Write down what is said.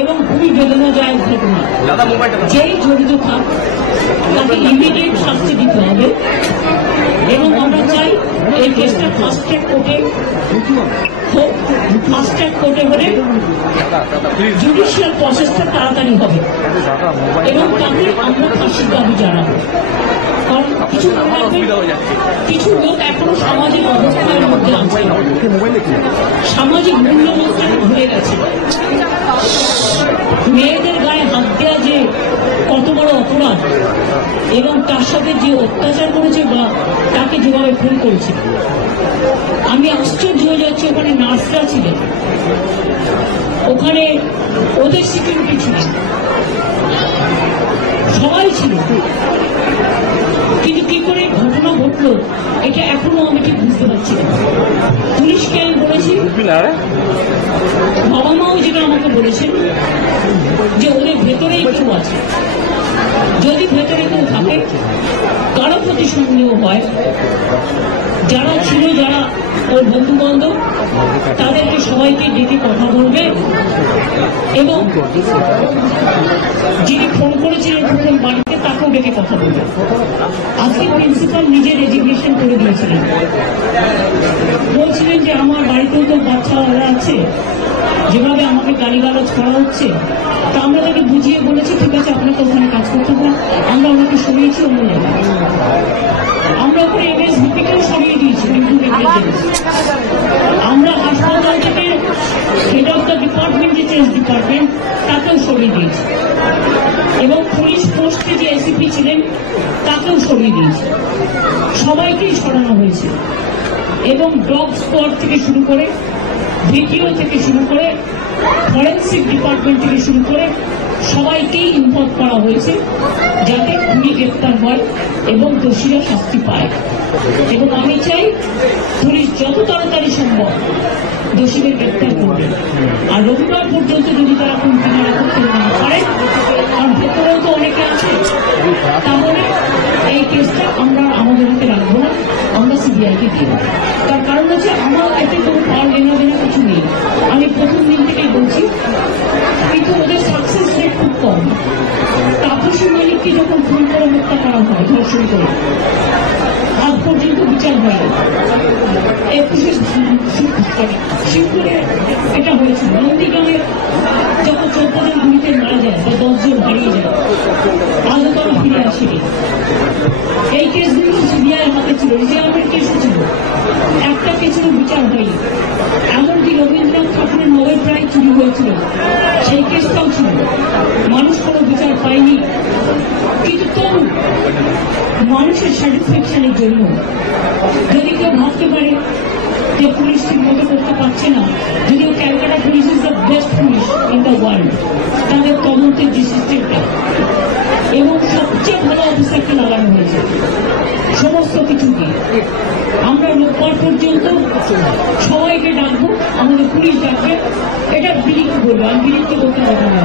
এবং খুবই বেদনাদায়ক ঘটনা। যেই জড়িত থাক তাকে ইমিডিয়েট শাস্তি দিতে হবে এবং আমরা চাই এই কেসটা ফাস্ট ট্র্যাক কোর্টে হলে জুডিশিয়াল প্রসেসটা তাড়াতাড়ি হবে এবং তাকে আমরা ফাঁসির দাবি জানাবো। কারণ কিছু লোক এখনো সামাজিক অবস্থার মধ্যে আছে, সামাজিক মূল্যবোধটাকে ভুলে গেছে। মেয়েদের গায়ে হাত দেওয়া যে কত বড় অপরাধ এবং তার সাথে যে অত্যাচার করেছে বা তাকে যেভাবে খুন করেছে, আমি আশ্চর্য হয়ে যাচ্ছি। ওখানে নার্সরা ছিলেন, ওখানে ওদের সিকিউরিটি ছিলেন, সবাই ছিল, কিন্তু কি করে ঘটনা ঘটলো এটা এখনো আমি ঠিক বুঝতে পারছি না। পুলিশকে আমি বলেছি, বাবা মাও যেটা আমাকে বলেছেন যে ওদের ভেতরেই কেউ আছে, যদি ভেতরে কেউ থাকে কারো প্রতি সন্দেহ হয়, যারা ছিল, যারা ওর বন্ধু বান্ধব, তাদেরকে সবাইকে ডেকে কথা বলবে এবং যিনি ফোন করেছিলেন প্রথম বাড়িতে তাকেও ডেকে কথা বলবে। আজকে প্রিন্সিপাল নিজে রেজিগনেশন করে দিয়েছিলেন, বলছিলেন যে আমার বাড়িতেও তো বাচ্চারা আছে, যেভাবে আমাকে গালিগালাজ করা হচ্ছে, তা আমরা তাকে বুঝিয়ে বলেছি ঠিক আছে আপনাকে ওখানে কাজ করতে হবে। আমরা ওনাকে সরিয়েছি অন্য জায়গায়, আমরা ওখানে এমএসভিপিকেও সরিয়ে দিয়েছি। আমরা হাসপাতাল থেকে হেড অফ দ্য ডিপার্টমেন্ট যে চেঞ্জ ডিপার্টমেন্ট তাকেও সরিয়ে দিয়েছি এবং পুলিশ পোস্টে যে এসিপি ছিলেন তাকেও সরিয়ে দিয়েছি। সবাইকেই সরানো হয়েছে এবং ডগ স্কোয়াড থেকে শুরু করে, ভিডিও থেকে শুরু করে, ফরেন্সিক ডিপার্টমেন্ট থেকে শুরু করে সবাইকেই ইনভলভ করা হয়েছে যাতে খুনি গ্রেপ্তার হয় এবং দোষীরা শাস্তি পায়। এবং আমি চাই পুলিশ যত তাড়াতাড়ি সম্ভব দোষীদের গ্রেপ্তার করবে। আর রবিবার পর্যন্ত যদি তারা কোন কিনারা করতে না পারে, আর ভেতরেও তো অনেকে আছে, তাহলে এই কেসটা আমরা আমাদের হাতে রাখবো না, আমরা সিবিআইকে দিয়ে দেবো। তার কারণ হচ্ছে আমার এতে কোনো পাওয়ার লেনা দেনা কিছু নেই, আমি প্রথম দিন থেকেই বলছি, কিন্তু ওদের সাকসেস রেট খুব কম। তাপসী মালিককে যখন খুন করে হত্যা করা হয় ধর্ষণ করে, আজ পর্যন্ত বিচার হয় 21 শিবপুরে এটা হয়েছিল। নন্দীগ্রামে যখন 14 জন গুলিতে মারা যায় বা 10 জন হারিয়ে যায়, আজও তারা ফিরে আসেনি। এই কেসগুলো সিবিআই হাতে ছিল, রিজার্ভের কেসও ছিল, একটা কেসেরও বিচার হয়নি। এমনকি রবীন্দ্রনাথ ঠাকুরের নোবেল প্রাইজ চুরি হয়েছিল, সেই কেসটাও ছিল, মানুষ কোনো বিচার পায়নি। কিন্তু তবু মানুষের স্যাটিসফ্যাকশনের জন্য যদি কেউ ভাবতে পারে যে পুলিশ ঠিক মতো করতে পারছে না, যদিও Calcutta police is the best police in the world, তাদের তদন্তের যে সিস্টেমটা এবং সবচেয়ে ভালো অফিসারকে লাগানো হয়েছে সমস্ত কিছুকে। আমরা রোববার পর্যন্ত সবাইকে ডাকবো, আমাদের পুলিশ ডাকবে, এটা বিলিকে বলবো, আর বিলিকে করতে হবে না।